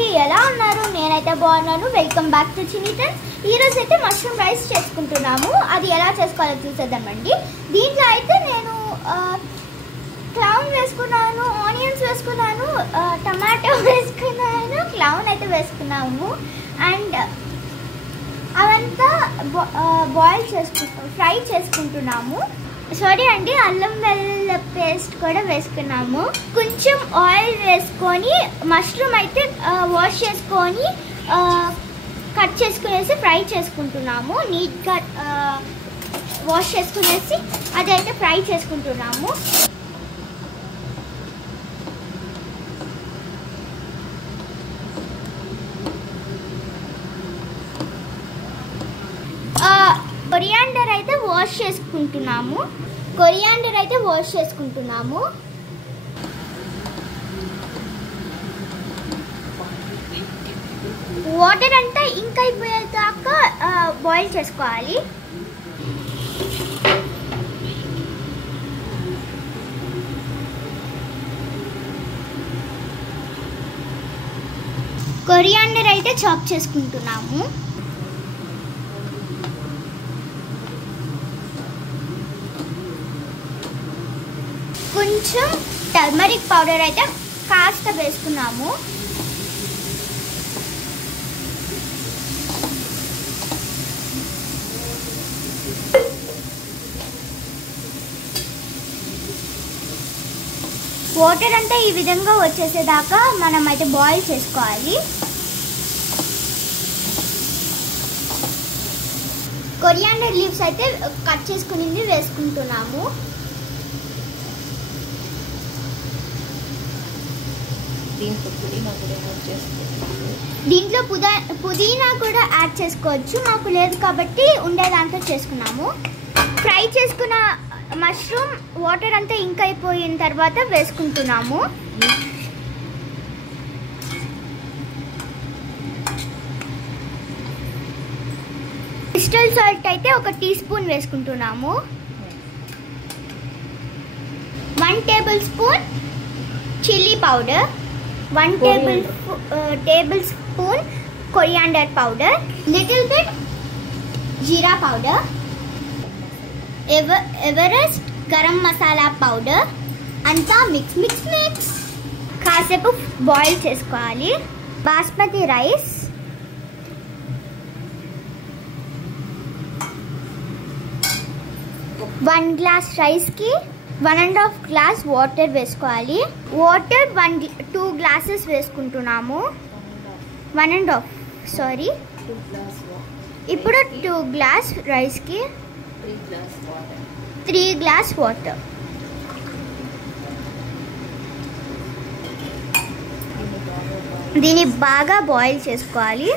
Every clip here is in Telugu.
అందరికీ ఎలా ఉన్నారు? నేనైతే బాగున్నాను. వెల్కమ్ బ్యాక్ టు చినిటన్. ఈరోజు అయితే మష్రూమ్ రైస్ చేసుకుంటున్నాము. అది ఎలా చేసుకోవాలో చూసేద్దామండి. దీంట్లో అయితే నేను క్లౌన్ వేసుకున్నాను, ఆనియన్స్ వేసుకున్నాను, టమాటో వేసుకున్నాను, క్లౌన్ అయితే వేసుకున్నాము. అండ్ అవంతా ఫ్రై చేసుకుంటున్నాము. సారీ అండి, అల్లం వెల్లుల్లి పేస్ట్ కూడా వేసుకున్నాము. కొంచెం ఆయిల్ వేసుకొని మష్రూమ్ అయితే వాష్ చేసుకొని కట్ చేసుకునేసి ఫ్రై చేసుకుంటున్నాము. నీట్గా వాష్ చేసుకునేసి అదైతే ఫ్రై చేసుకుంటున్నాము. కొరియాండర్ అయితే వాష్ చేసుకుంటున్నాము. వాటర్ అంతా ఇంకా అయిపోయేదాకా బాయిల్ చేసుకోవాలి. కొరియాండర్ అయితే చాప్ చేసుకుంటున్నాము. కొంచెం టర్మరిక్ పౌడర్ అయితే కాస్త వేసుకున్నాము. వాటర్ అంతా ఈ విధంగా వచ్చేసేదాకా మనం అయితే బాయిల్ చేసుకోవాలి. కొరియాండర్ లీవ్స్ అయితే కట్ చేసుకుని వేసుకుంటున్నాము. దీంట్లో పుదీనా కూడా యాడ్ చేసుకోవచ్చు. మాకు లేదు కాబట్టి ఉండే దాంట్లో చేసుకున్నాము. ఫ్రై చేసుకున్న మష్రూమ్ వాటర్ అంతా ఇంక్ అయిపోయిన తర్వాత వేసుకుంటున్నాము. క్రిస్టల్ సాల్ట్ అయితే 1 టీ స్పూన్ వేసుకుంటున్నాము. 1 tablespoon chilli powder, 1 tablespoon coriander powder, little bit jeera powder, Everest garam masala powder. అంతా మిక్స్ కాసేపు బాయిల్ చేసుకోవాలి. బాస్మతి రైస్, వన్ గ్లాస్ రైస్కి 1.5 గ్లాస్ వాటర్ వేసుకోవాలి. వాటర్ 2 గ్లాసెస్ వేసుకుంటున్నాము. 1.5 ఇప్పుడు 2 గ్లాస్ రైస్కి 3 గ్లాస్ వాటర్. దీన్ని బాగా బాయిల్ చేసుకోవాలి.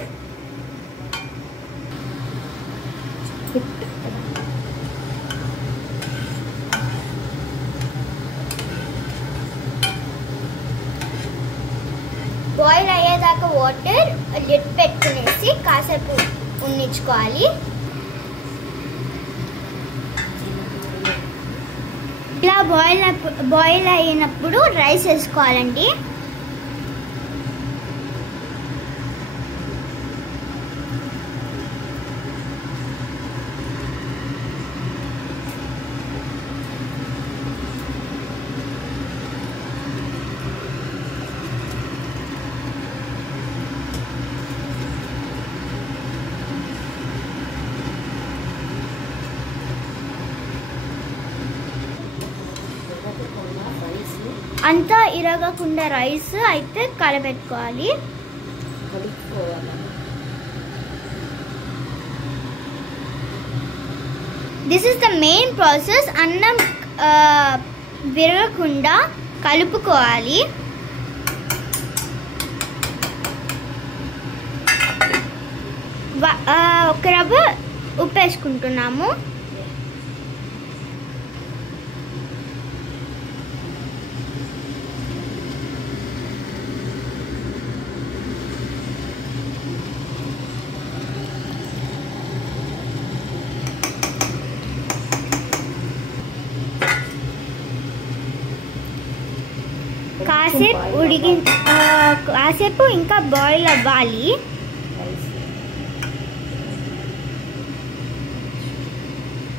బాయిల్ అయ్యేదాకా వాటర్ లిడ్ పెట్టుకునేసి కాసేపు ఉండించుకోవాలి. ఇలా బాయిల్ అయినప్పుడు రైస్ వేసుకోవాలండి. అంతా ఇరగకుండా రైస్ అయితే కలబెట్టుకోవాలి. This is the main process. అన్నం విరగకుండా కలుపుకోవాలి. ఒక రవ్వ ఉప్పు వేసుకుంటున్నాము. కాసేపు ఇంకా బాయిల్ అవ్వాలి.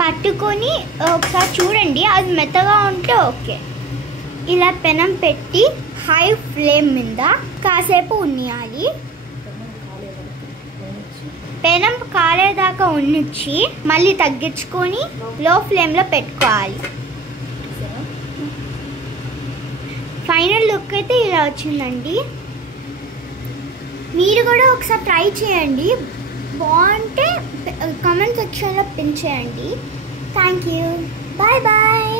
పట్టుకొని ఒకసారి చూడండి, అది మెత్తగా ఉంటే ఓకే. ఇలా పెనం పెట్టి హై ఫ్లేమ్ మీద కాసేపు ఉన్నియాలి. పెనం కాలేదాకా ఉన్నిచ్చి మళ్ళీ తగ్గించుకొని లో ఫ్లేమ్లో పెట్టుకోవాలి. ఫైనల్ లుక్ అయితే ఇలా వచ్చిందండి. మీరు కూడా ఒకసారి ట్రై చేయండి, బాగుంటే కామెంట్ సెక్షన్లో పిన్ చేయండి. Thank you, bye bye.